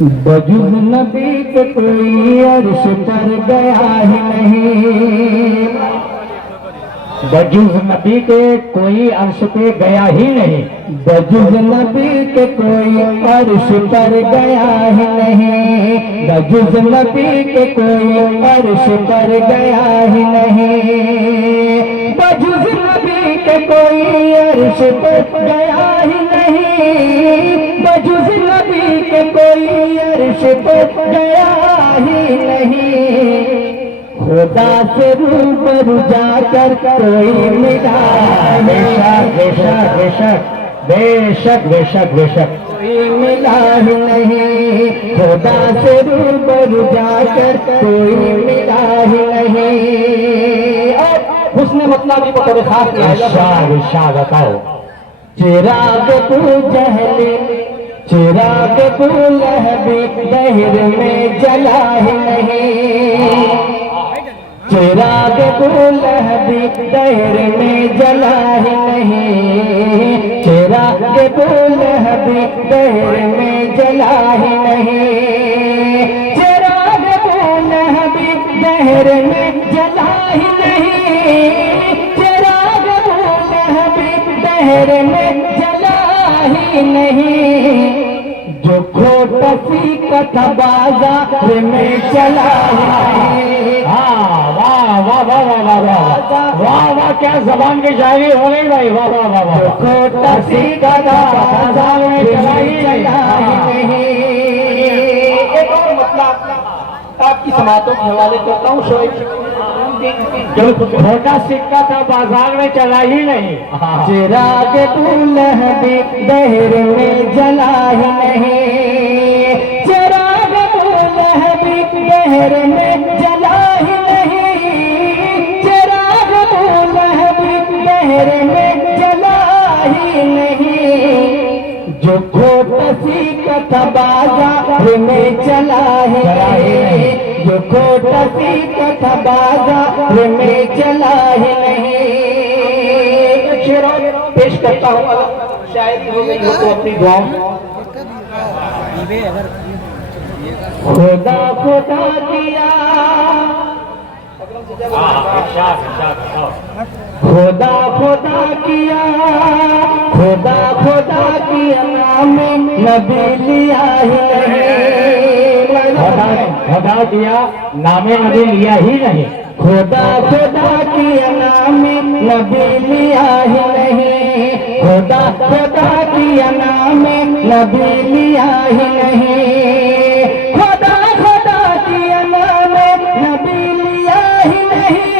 बजुज़ नबी के कोई अर्श पर गया ही नहीं, बजुज़ नबी के कोई अर्श पे गया ही नहीं। बजुज़ नबी के कोई अर्श पर गया ही नहीं, बजुज़ नबी के कोई अर्श पर गया ही नहीं, बजुज़ नबी के कोई अर्श पर गया ही नहीं, बजुज़ नबी के कोई अर्श पर गया ही नहीं। खुदा से रूबरू जाकर कोई मिला, बेशक बेशक बेशक बेशक बेशक बेशक कोई मिला ही नहीं, खुदा से रूबरू जाकर कोई मिला ही नहीं। और उसने मतलब भी बड़े खास इरशाद बताओ। चिराग तू जहले चिराग तू लहबी दहर में जला ही नहीं, चिराग लहबी दहर में जला ही नहीं, चिराग लहबी दहर में जला ही नहीं, चिराग लहबी दहर में जला ही नहीं, चिराग लहबी दहर में जला ही नहीं। जो खोटा सी कथा बाजार में चला है, वाह वाह वाह वाह वाह वाह वाह वाह, क्या जबान की शायरी हो गई भाई, वाह वाह वाह वाह। खोटा सी कथा बाजार में चला ही नहीं। एक और मतलब आपकी समातों के हवाले करता हूँ, जो छोटा सिक्का था बाजार में चला ही नहीं। चिराग लहबी दहर में जला ही नहीं, चिराग लहबी दहर में जला ही नहीं, चिराग लहबी दहर में जला ही नहीं। जो खोटा सी कथा बाजार में चला है, जो खोटा सी कथा बाजार में चला ही नहीं। शेर पेश करता हूँ, शायद हो गई हो तो अपनी दुआओं। खुदा खुदा किया, खुदा खुदा किया, खुदा खुदा किया नाम नबी लिया ही नहीं, खुदा किया नामे नबी लिया ही नहीं, खुदा खुदा किया नाम नबी लिया ही नहीं, खुदा खुदा किया नाम नबी लिया ही नहीं, खुदा खुदा किया नाम नबी लिया ही नहीं,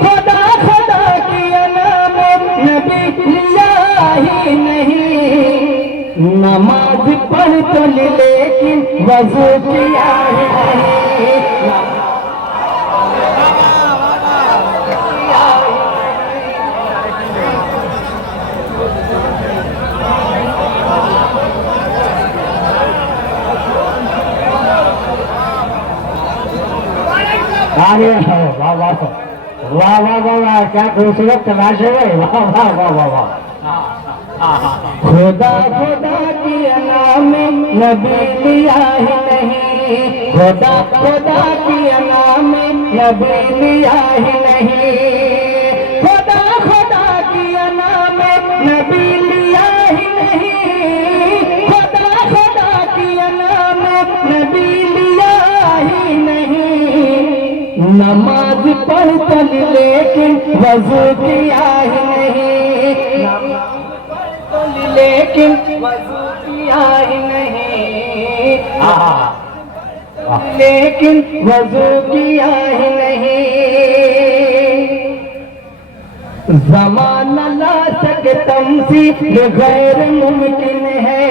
खुदा खुदा किया नाम नबी लिया ही नहीं। नमाज पढ़ तो लेकिन वजू किया ही नहीं, अरे वाह वाह वाह वाह वाह वाह, क्या खूबसूरत तमाशे है, वाह वाह वाह वाह वाह। खुदा खुदा किया नाम नबी लिया ही नहीं, खुदा खुदा किया नाम नबी लिया ही नहीं, खुदा खुदा किया नाम नबी लिया ही नहीं, खुदा खुदा किया नाम नबी लिया ही नहीं। नमाज पढ़ चल लेकिन वजू किया ही नहीं, लेकिन वजू किया ही नहीं, लेकिन वजू किया ही नहीं। ज़माना ला सके तमसील गैर मुमकिन है,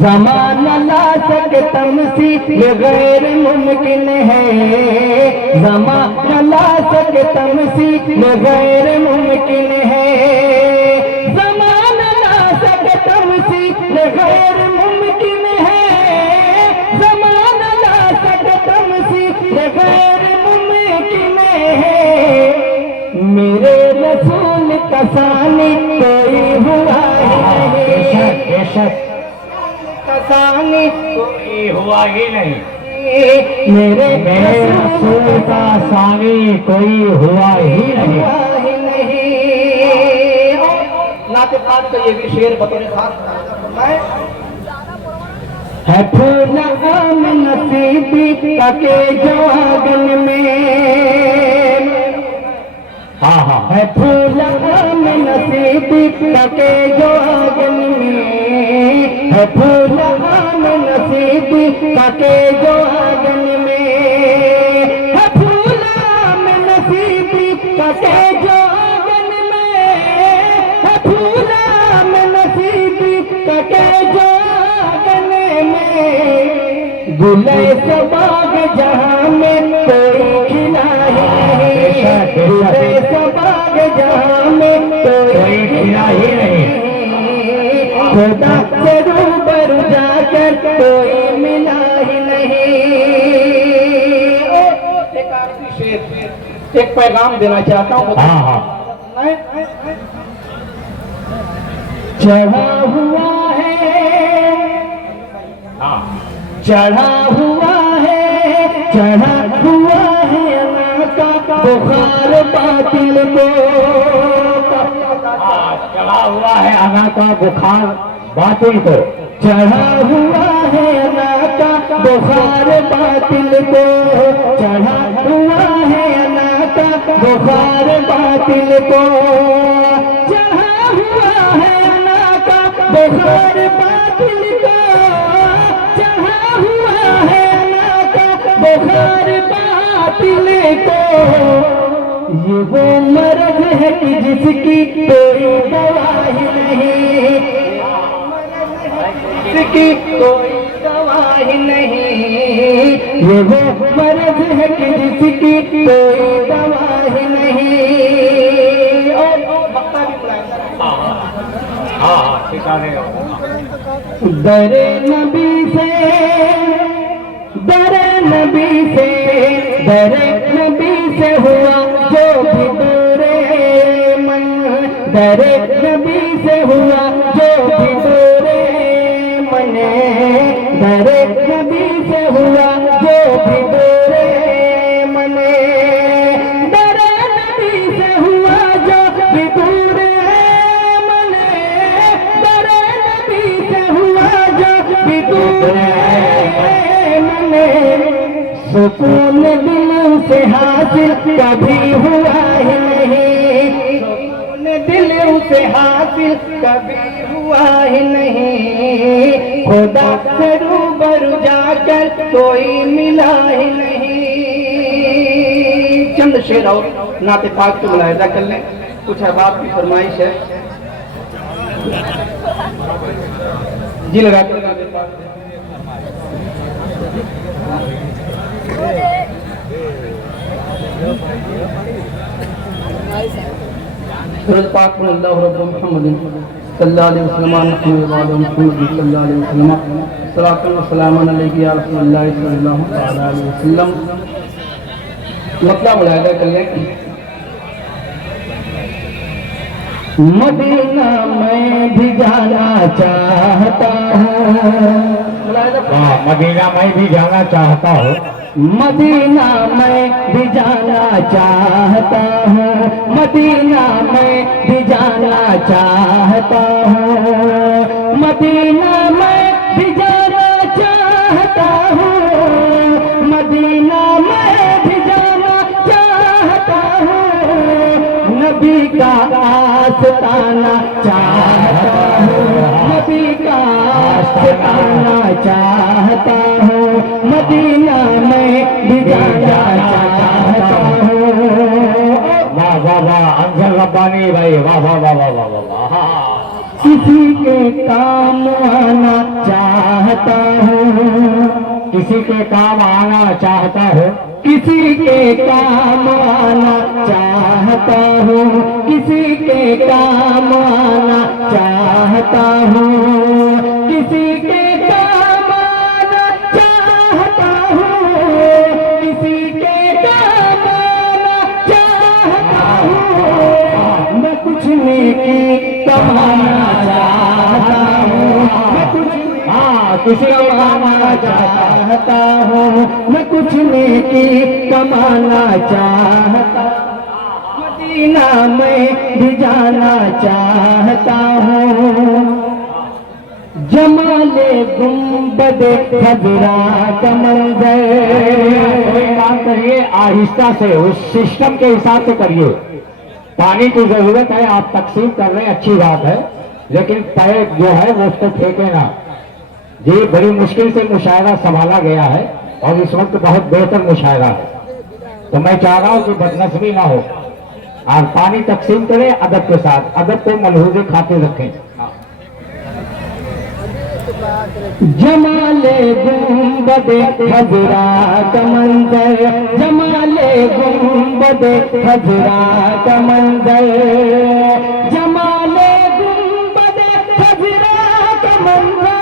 ज़माना ला सके तमसील गैर मुमकिन है, ज़माना ला सके तमसील गैर मुमकिन है, ज़माना ला सके तमसील गैर मुमकिन है, ज़माना ला सके तमसील गैर मुमकिन है। मेरे रसूल का सानी कोई हुआ ही नहीं, बेशक सानी कोई हुआ ही नहीं, मेरे मेरे रसूल का सानी कोई हुआ ही नहीं। नाते पाक तो ये भी शेर बतौर खास है फूल आम नसीबी के जोगन में, हाँ हाँ है फूल आम नसीबी के जोगन में, है फूल आम नसीबी के जोगन में, है फूल आम नसीबी के जोगन में, है फूल आम नसीबी के जोगन में, गुले सबाग जहाँ में कोई खिला नहीं, गुले सबाग जहाँ में कोई खिला ही नहीं, खुदा से रूबरू जाकर कोई मिला ही नहीं। एक आखिरी शेर, एक पैगाम देना चाहता हूँ। हाँ हाँ चढ़ा हुआ है, हाँ चढ़ा हुआ है, चढ़ा हुआ है अल्लाह का बुखार बातिल को, चढ़ा हुआ है अना का बुखार बातिल को, चढ़ा हुआ है अल्लाह का बुखार बातिल को, चढ़ा हुआ है अल्लाह का बुखार बातिल को, चढ़ा हुआ है अल्लाह का बुखार बातिल को, चढ़ा हुआ है अल्लाह का बुखार बातिल को, ये वो मर्ज है कि जिसकी कोई दवा ही नहीं, जिसकी कोई दवा ही नहीं, ये वो मर्ज है कि जिसकी कोई दवा ही नहीं। और वक्ता भी बुलाया, हाँ ठिकाने दरे नबी से, दरे नबी से, दरे नबी से हुआ जो भी दूरे मन, दरे नबी से हुआ जो भी दूरे मन, दरे नबी से हुआ जो भी दूरे मन, दरे नबी से हुआ जो भी दूरे मन, दरे नबी से हुआ जो भी दूरे मन, सुकून दिल से हासिल कभी हुआ ही नहीं, सुकून दिल से हासिल कभी हुआ ही नहीं, खुदा से रूबरू जाकर कोई मिला ही नहीं। चंद शेर और नाते पाक को मुलाहिजा कर लें, कुछ अहबाब की फरमाइश है जी, लगा कर नाते पाक पाक में अल्लाह रब्बुल मुहम्मद सल्लल्लाहु अलैहि वसल्लम सलातन व सलामन अलैहि या रसूलुल्लाह सल्लल्लाहु अलैहि वसल्लम। मतलब मुलाहिजा कर लें, मदीना मैं भी जाना चाहता हूँ, मदीना मैं भी जाना चाहता हूँ, मदीना मैं भी जाना चाहता हूँ, मदीना मैं भी जाना चाहता हूँ, मदीना मैं भी जाना चाहता हूँ, मदीना मैं भी जाना चाहता हूँ, नबी का आस्ताना चाहता हूँ, नबी का आस्ताना चाहता हूँ, मदीना मैं भी जाना चाहता हूँ। वाह वाह वाह अंजल रब्बानी भाई, वाह वाह वाह वाह वाह वाह वाह। किसी के काम आना चाहता हूँ, किसी के काम आना चाहता हूँ, किसी के काम आना चाहता हूँ, किसी के काम आना चाहता हूँ, किसी के काम आना चाहता हूँ, किसी के काम आना चाहता हूँ, मैं कुछ नेकी कमाना चाहता हूँ, मैं कुछ किसी के कमाना चाहता हूँ, मैं कुछ नेकी कमाना चाहता, मदीना में भी जाना चाहता हूँ। जमाले गुंबदे खजरा का मंजर। कोई काम करिए आहिस्ता से, उस सिस्टम के हिसाब से करिए। पानी की जरूरत है, आप तकसीम कर रहे हैं, अच्छी बात है, लेकिन पैर जो है वो उसको फेंके ना। ये बड़ी मुश्किल से मुशायरा संभाला गया है और इस वक्त बहुत बेहतर मुशायरा है। तो मैं चाह रहा हूँ कि बदनस्मी ना हो और पानी तकसीम करें अदब के साथ, अदब को मलहूज़े खातिर रखें। जमाले गुंबदे खजरा का मंजर, जमाले गुंबदे खजरा का मंजर, जमाले गुंबदे खजरा का मंजर,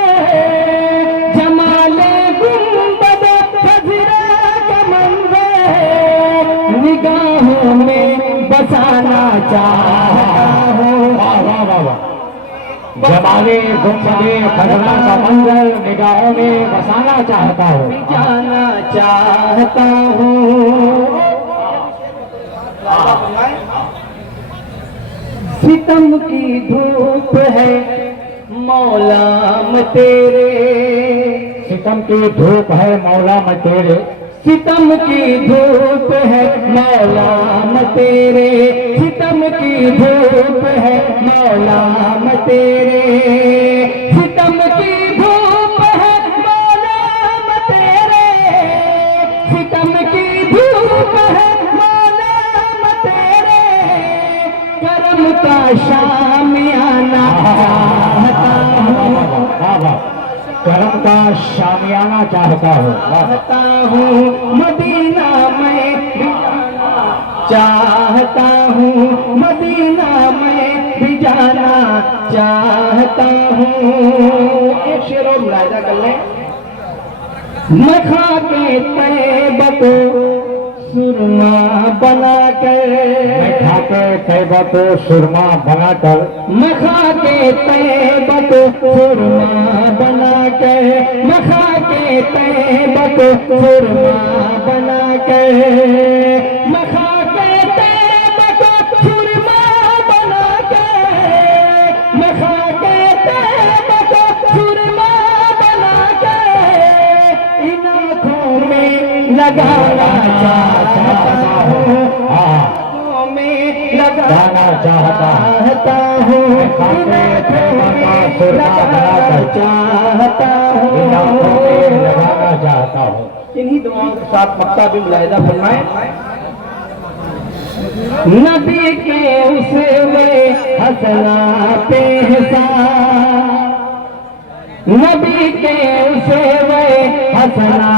जमाले गुंबदे खजरा का मंजर, निगाहों में बसाना चाहता हूँ। वाह वाह वाह वाह। जमाले गुंबदे खजरा का मंजर निगाहों में बसाना चाहता हूँ, जाना चाहता हूँ। सितम की धूप है मौला मैं तेरे, सितम की धूप है मौला मैं तेरे, सितम की धूप है मौला मैं तेरे, सितम की धूप है मौला मैं तेरे, सितम की धूप है मौला मैं तेरे, सितम की धूप है मौला मैं तेरे, करम का शामियाना चाहता हूँ, करम का शामियाना चाहता हूँ, चाहता हूँ। मदीना में भी जाना चाहता हूँ, मदीना में भी जाना चाहता हूँ। एक शेर और मुलाहिजा कर लें। मैं खाके तैबा को सुरमा बना कर, मैं खाके तैबा को सुरमा बनाकर, मैं खाके तैबा को सुरमा बना कर, मैं खाके तैबा को सुरमा बना कर, मैं खाके तैबा को सुरमा बना कर, मैं खाके तैबा को सुरमा बना कर, इन आँखों में लगाना चाहता हूँ, आँखों में लगाना चाहता हूँ, इन आँखों में लगाना चाहता हूँ, लगाना चाहता हूँ। इन्हीं दुआओं के साथ मक्ता भी मुलाहिजा फरमाएं। नबी के उसवे हसना पे हिसाब, नबी के उसवे हसना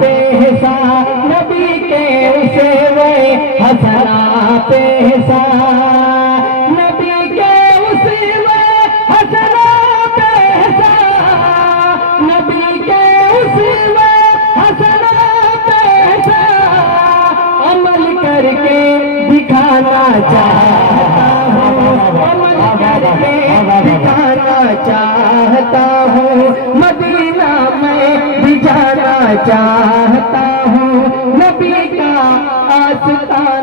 पे हिसाब, नबी के उसवे हसना पे हिसाब, नबी के उसवे हसना पे हिसाब, नबी के उसवे हसना पे हिसाब, अमल करके दिखाना चाहता हूँ, अमल करके दिखाना चाहता हूँ, मदीना में भी जाना चाहता हूँ, नबी का आस्था